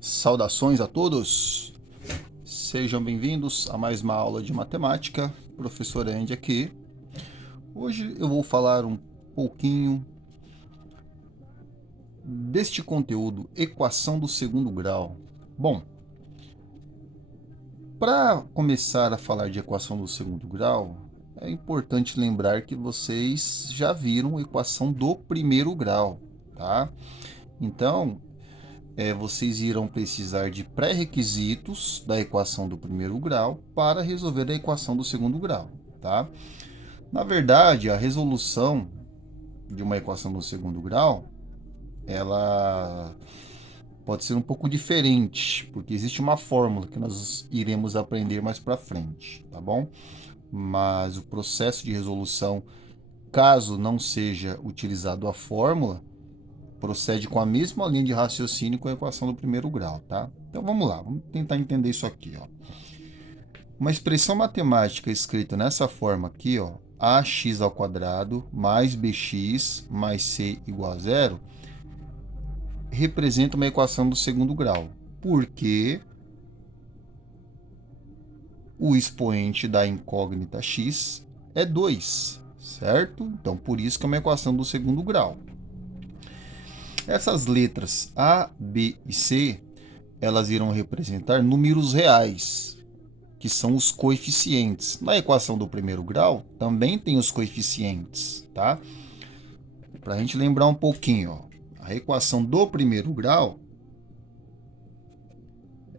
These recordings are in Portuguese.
Saudações a todos, sejam bem-vindos a mais uma aula de matemática, professor Andy aqui. Hoje eu vou falar um pouquinho deste conteúdo, equação do segundo grau. Bom, para começar a falar de equação do segundo grau, é importante lembrar que vocês já viram a equação do primeiro grau, tá? Então, vocês irão precisar de pré-requisitos da equação do primeiro grau para resolver a equação do segundo grau, tá? Na verdade, a resolução de uma equação do segundo grau, ela pode ser um pouco diferente, porque existe uma fórmula que nós iremos aprender mais para frente, tá bom? Mas o processo de resolução, caso não seja utilizado a fórmula, procede com a mesma linha de raciocínio com a equação do primeiro grau, tá? Então vamos lá, vamos tentar entender isso aqui, ó. Uma expressão matemática escrita nessa forma aqui, ó, ax ao quadrado mais bx mais c igual a zero, representa uma equação do segundo grau, porque o expoente da incógnita x é 2, certo? Então por isso que é uma equação do segundo grau. Essas letras A, B e C, elas irão representar números reais, que são os coeficientes. Na equação do primeiro grau, também tem os coeficientes, tá? Para a gente lembrar um pouquinho, ó, a equação do primeiro grau,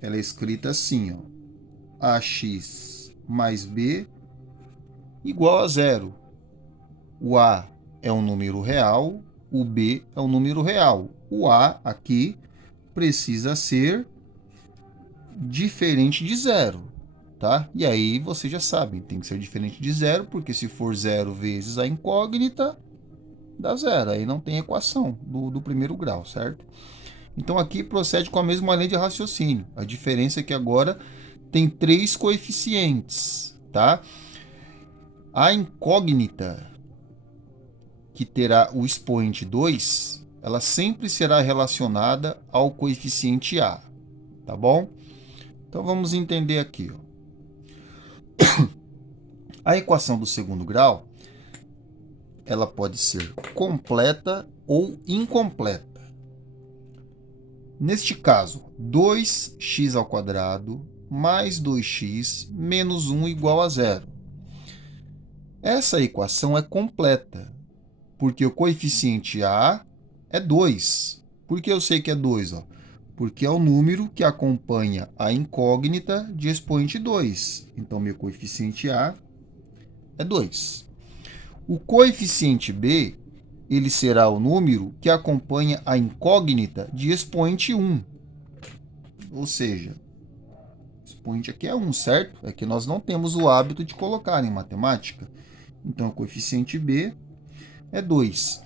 ela é escrita assim, ó, ax mais b igual a zero. O a é um número real, o b é um número real. O a aqui precisa ser diferente de zero, tá? E aí vocês já sabem, tem que ser diferente de zero, porque se for zero vezes a incógnita, dá zero. Aí não tem equação do primeiro grau, certo? Então aqui procede com a mesma lei de raciocínio. A diferença é que agora tem 3 coeficientes, tá? A incógnita, que terá o expoente 2, ela sempre será relacionada ao coeficiente a, tá bom? Então vamos entender aqui, ó. A equação do segundo grau, ela pode ser completa ou incompleta. Neste caso, 2x ao quadrado mais 2x menos 1 igual a zero. Essa equação é completa, porque o coeficiente a é 2. Por que eu sei que é 2? Ó? Porque é o número que acompanha a incógnita de expoente 2. Então, meu coeficiente a é 2. O coeficiente b, ele será o número que acompanha a incógnita de expoente 1. Ou seja, o expoente aqui é 1, certo? É que nós não temos o hábito de colocar em matemática. Então, o coeficiente b é 2.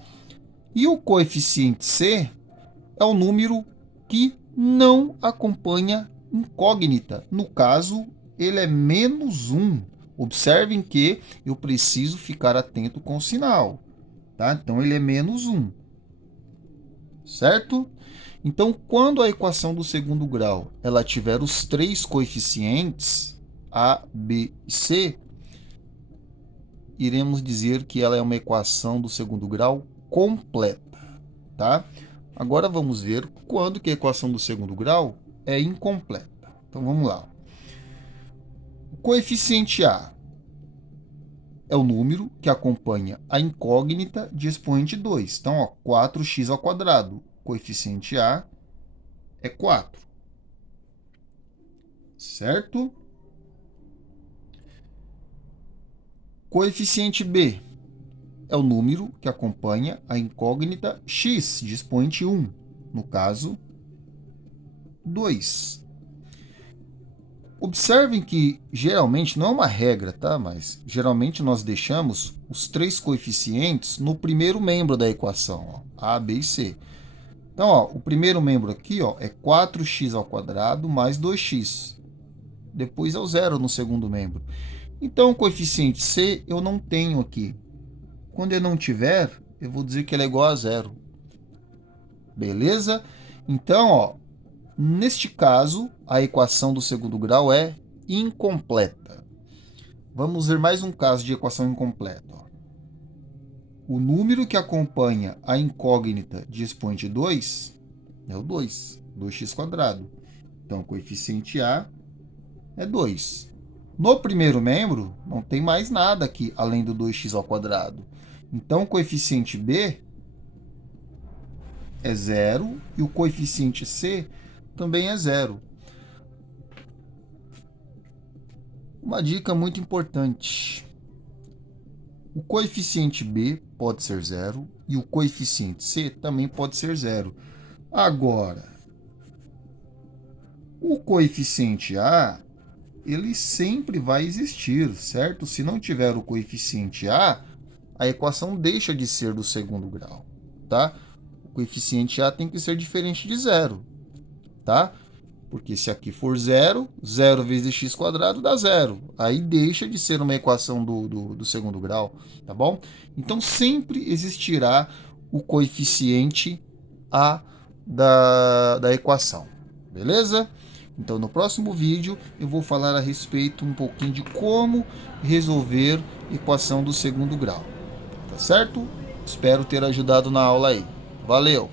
E o coeficiente c é o número que não acompanha incógnita. No caso, ele é menos 1. Observem que eu preciso ficar atento com o sinal, tá? Então, ele é menos 1, certo? Então, quando a equação do segundo grau ela tiver os 3 coeficientes, A, B e C, iremos dizer que ela é uma equação do segundo grau completa, tá? Agora vamos ver quando que a equação do segundo grau é incompleta. Então vamos lá. O coeficiente a é o número que acompanha a incógnita de expoente 2. Então, ó, 4x ao quadrado. O coeficiente a é 4. Certo? Coeficiente b é o número que acompanha a incógnita x de expoente 1. No caso, 2. Observem que geralmente, não é uma regra, tá? Mas geralmente nós deixamos os 3 coeficientes no primeiro membro da equação, ó, A, B e C. Então, ó, o primeiro membro aqui, ó, é 4x ao quadrado mais 2x. Depois é o zero no segundo membro. Então, o coeficiente C eu não tenho aqui. Quando eu não tiver, eu vou dizer que ele é igual a zero. Beleza? Então, ó, Neste caso, a equação do segundo grau é incompleta. Vamos ver mais um caso de equação incompleta. O número que acompanha a incógnita de expoente 2 é o 2, 2x². Então, o coeficiente A é 2. No primeiro membro, não tem mais nada aqui além do 2x². Então, o coeficiente B é 0 e o coeficiente C também é 0. Uma dica muito importante. O coeficiente B pode ser 0 e o coeficiente C também pode ser 0. Agora, o coeficiente A, ele sempre vai existir, certo? Se não tiver o coeficiente A equação deixa de ser do segundo grau, tá? O coeficiente A tem que ser diferente de 0, tá? Porque se aqui for 0, 0 vezes x² dá 0. Aí deixa de ser uma equação do segundo grau, tá bom? Então, sempre existirá o coeficiente A da equação, beleza? Então, no próximo vídeo, eu vou falar a respeito um pouquinho de como resolver equação do segundo grau, tá certo? Espero ter ajudado na aula aí. Valeu!